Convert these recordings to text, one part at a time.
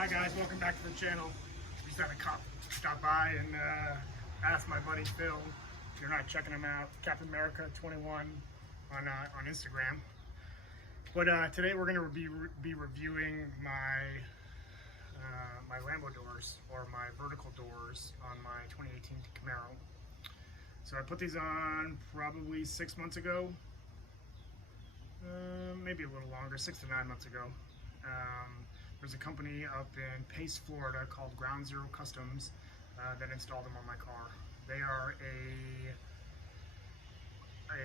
Hi guys, welcome back to the channel. We just had a cop stop by and ask my buddy Phil if you're not checking him out, Captain America 21 on Instagram. But today we're going to be reviewing my my Lambo doors, or my vertical doors, on my 2018 Camaro. So I put these on probably 6 months ago, maybe a little longer, 6 to 9 months ago. There's a company up in Pace, Florida called Ground Zero Customs that installed them on my car. They are a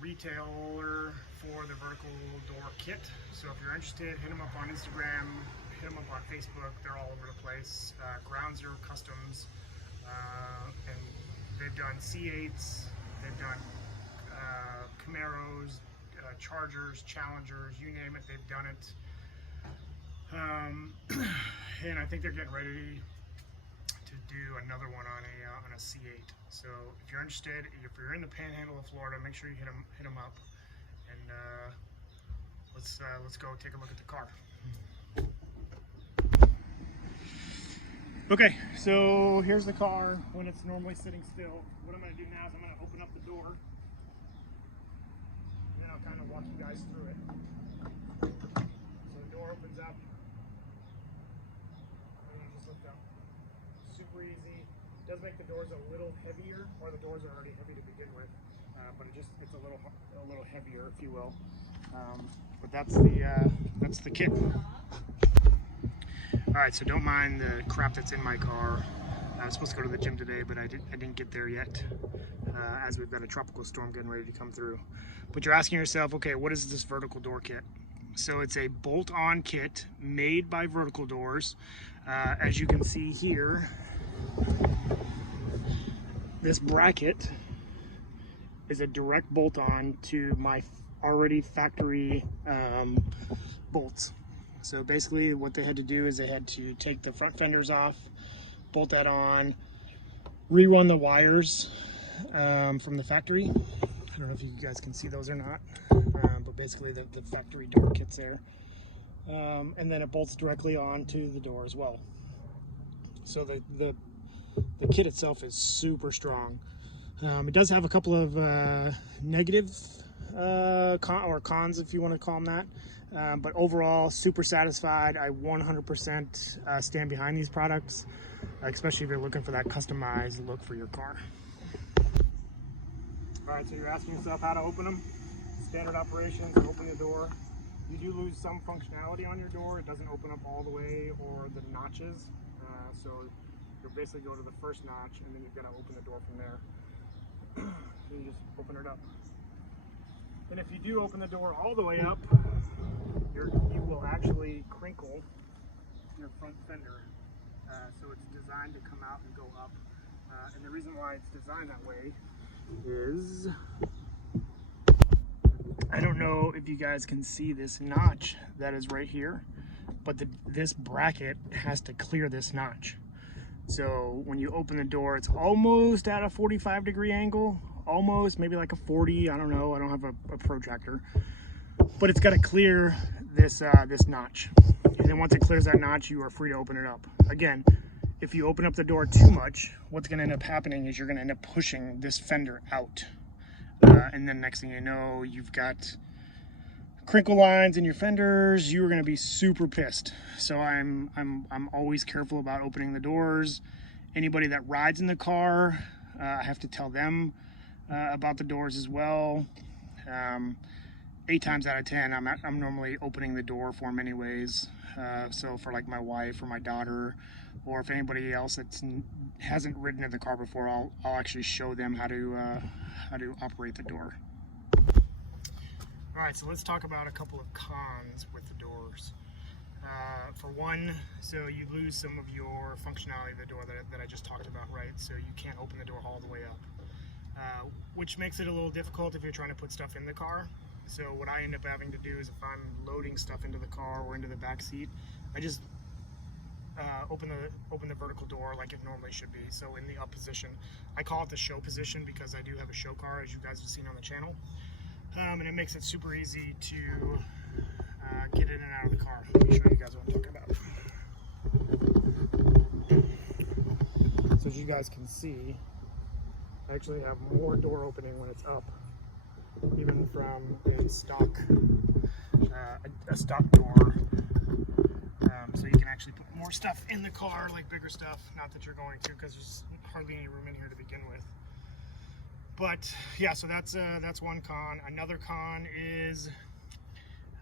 retailer for the vertical door kit. So if you're interested, hit them up on Instagram, hit them up on Facebook. They're all over the place. Ground Zero Customs, and they've done C8s, they've done Camaros, Chargers, Challengers, you name it, they've done it. And I think they're getting ready to do another one on a C8. So if you're interested, if you're in the Panhandle of Florida, make sure you hit them up, and let's go take a look at the car. Okay, so here's the car when it's normally sitting still. What I'm going to do now is I'm going to open up the door, and then I'll kind of walk you guys through it. So the door opens up. Super easy. It does make the doors a little heavier, or the doors are already heavy to begin with, but it's a little heavier, if you will. But that's the kit. All right, so don't mind the crap that's in my car. I was supposed to go to the gym today, but I didn't get there yet, as we've got a tropical storm getting ready to come through. But you're asking yourself, okay, what is this vertical door kit? So it's a bolt-on kit made by Vertical Doors. As you can see here, this bracket is a direct bolt-on to my already factory bolts. So basically what they had to do is they had to take the front fenders off, bolt that on, rerun the wires from the factory. I don't know if you guys can see those or not, but basically the factory door kit's there. And then it bolts directly onto the door as well. So the kit itself is super strong. It does have a couple of negative cons, if you want to call them that. But overall, super satisfied. I 100% stand behind these products, especially if you're looking for that customized look for your car. All right, so you're asking yourself how to open them. Standard operations, open the door. You do lose some functionality on your door. It doesn't open up all the way, or the notches. So you'll basically go to the first notch, and then you've got to open the door from there. You just open it up. And if you do open the door all the way up, you will actually crinkle your front fender. So it's designed to come out and go up. And the reason why it's designed that way is, I don't know if you guys can see this notch that is right here, but this bracket has to clear this notch. So when you open the door, it's almost at a 45-degree angle, almost, maybe like a 40, I don't know, I don't have a protractor, but it's got to clear this notch. And then once it clears that notch, you are free to open it up. Again, if you open up the door too much, what's going to end up happening is you're going to end up pushing this fender out. And then next thing you know, you've got crinkle lines in your fenders. You're going to be super pissed. So I'm always careful about opening the doors. Anybody that rides in the car, I have to tell them about the doors as well. 8 times out of 10, I'm normally opening the door for them anyways. So for like my wife or my daughter, or if anybody else that hasn't ridden in the car before, I'll actually show them how to operate the door. All right, so let's talk about a couple of cons with the doors. For one, so you lose some of your functionality of the door that I just talked about, right? So you can't open the door all the way up, which makes it a little difficult if you're trying to put stuff in the car. So what I end up having to do is, if I'm loading stuff into the car or into the back seat, I just open the vertical door like it normally should be. So in the up position, I call it the show position because I do have a show car, as you guys have seen on the channel, and it makes it super easy to get in and out of the car. Let me show you guys what I'm talking about. So as you guys can see, I actually have more door opening when it's up, even from a stock door. So you can actually put more stuff in the car, like bigger stuff. Not that you're going to, because there's hardly any room in here to begin with. But yeah, so that's one con. Another con is,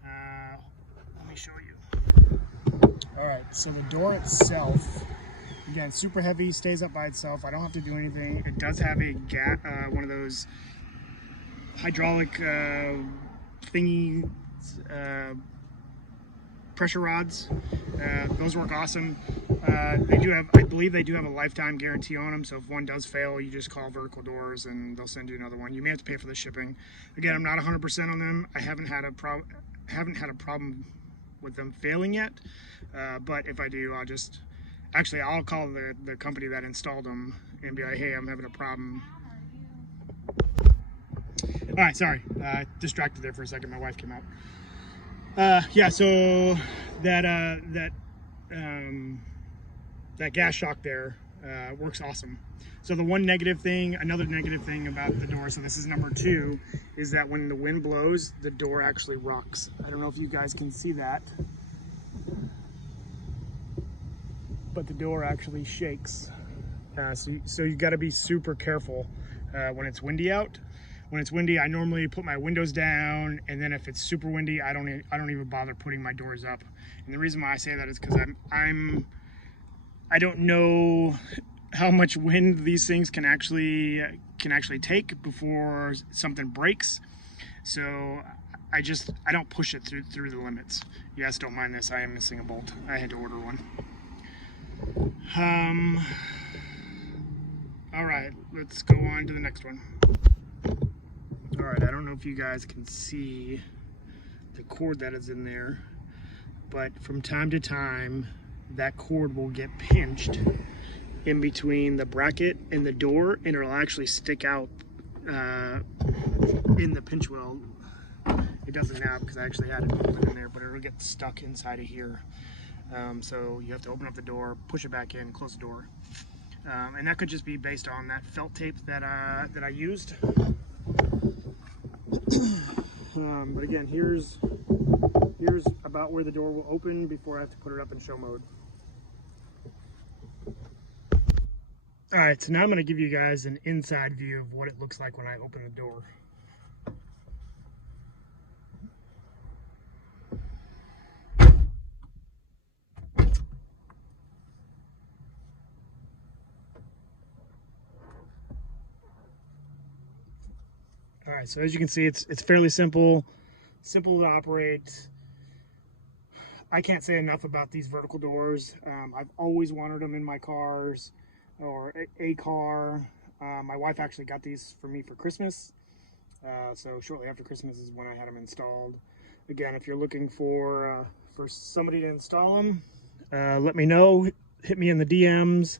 let me show you. All right, so the door itself, again, super heavy, stays up by itself. I don't have to do anything. It does have a one of those hydraulic thingy pressure rods. Those work awesome. They do have, I believe they do have a lifetime guarantee on them, so if one does fail, you just call Vertical Doors and they'll send you another one. You may have to pay for the shipping. Again, I'm not 100% on them. I haven't had a problem with them failing yet, but if I do, I'll call the company that installed them and be like, hey, I'm having a problem. All right, sorry, distracted there for a second. My wife came out. Yeah, so that gas shock there works awesome. So another negative thing about the door, so this is number 2, is that when the wind blows, the door actually rocks. I don't know if you guys can see that, but the door actually shakes. So you got to be super careful when it's windy out. When it's windy, I normally put my windows down, and then if it's super windy, I don't even bother putting my doors up. And the reason why I say that is because I don't know how much wind these things can actually take before something breaks. So I don't push it through the limits. You guys don't mind this, I am missing a bolt. I had to order one. All right, let's go on to the next one. All right, I don't know if you guys can see the cord that is in there, but from time to time, that cord will get pinched in between the bracket and the door, and it'll actually stick out in the pinch wheel. It doesn't now because I actually had it bolted in there, but it'll get stuck inside of here. So you have to open up the door, push it back in, close the door. And that could just be based on that felt tape that I used. But again, here's about where the door will open before I have to put it up in show mode. All right, so now I'm going to give you guys an inside view of what it looks like when I open the door. All right, so as you can see, it's fairly simple to operate. I can't say enough about these vertical doors. I've always wanted them in my cars or a car. My wife actually got these for me for Christmas. So shortly after Christmas is when I had them installed. Again, if you're looking for somebody to install them, let me know. Hit me in the DMs.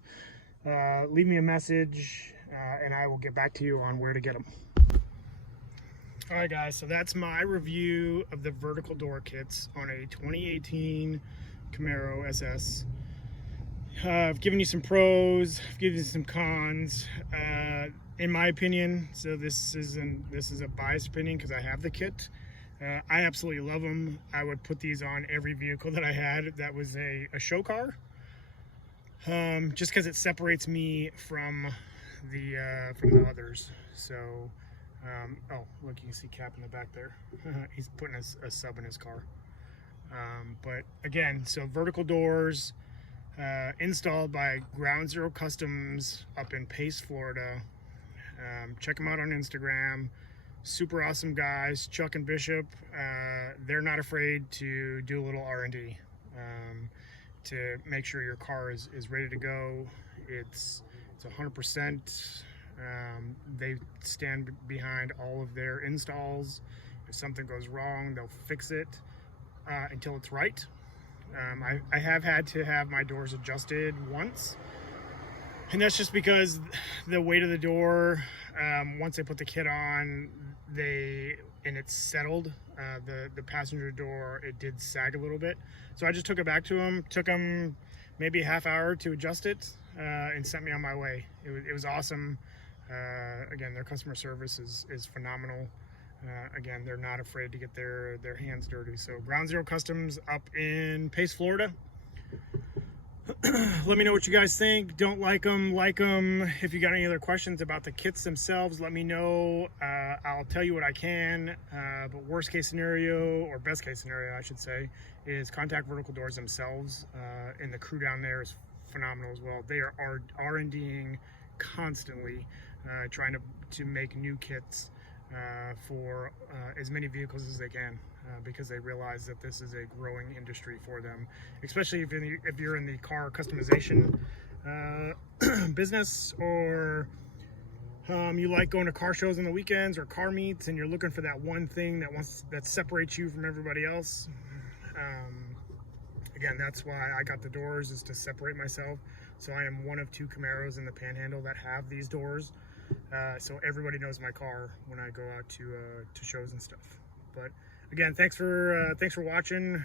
Leave me a message, and I will get back to you on where to get them. All right, guys, so that's my review of the vertical door kits on a 2018 Camaro SS. I've given you some pros, I've given you some cons. In my opinion, so this is a biased opinion because I have the kit. I absolutely love them. I would put these on every vehicle that I had that was a show car, just because it separates me from the others. So. Oh, look, you can see Cap in the back there. He's putting a sub in his car. But again, so vertical doors, installed by Ground Zero Customs up in Pace, Florida. Check them out on Instagram. Super awesome guys, Chuck and Bishop. They're not afraid to do a little R&D to make sure your car is ready to go. It's 100%. They stand behind all of their installs. If something goes wrong, they'll fix it until it's right. I have had to have my doors adjusted once, and that's just because the weight of the door, once they put the kit on, and it's settled, the passenger door, it did sag a little bit. So I just took it back to them, took them maybe a half hour to adjust it, and sent me on my way. It was awesome. Again, their customer service is phenomenal. Again, they're not afraid to get their hands dirty. So Ground Zero Customs up in Pace, Florida. Let me know what you guys think. Don't like them, like them. If you got any other questions about the kits themselves, let me know. I'll tell you what I can. But worst case scenario, or best case scenario, I should say, is contact Vertical Doors themselves. And the crew down there is phenomenal as well. They are R&Ding constantly, trying to make new kits for as many vehicles as they can, because they realize that this is a growing industry for them, especially if you're in the car customization business, or you like going to car shows on the weekends or car meets, and you're looking for that one thing that separates you from everybody else. Again, that's why I got the doors, is to separate myself. So I am one of 2 Camaros in the Panhandle that have these doors. So everybody knows my car when I go out to shows and stuff. But again, thanks for watching.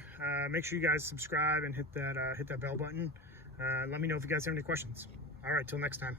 Make sure you guys subscribe and hit that bell button. Let me know if you guys have any questions. All right, till next time.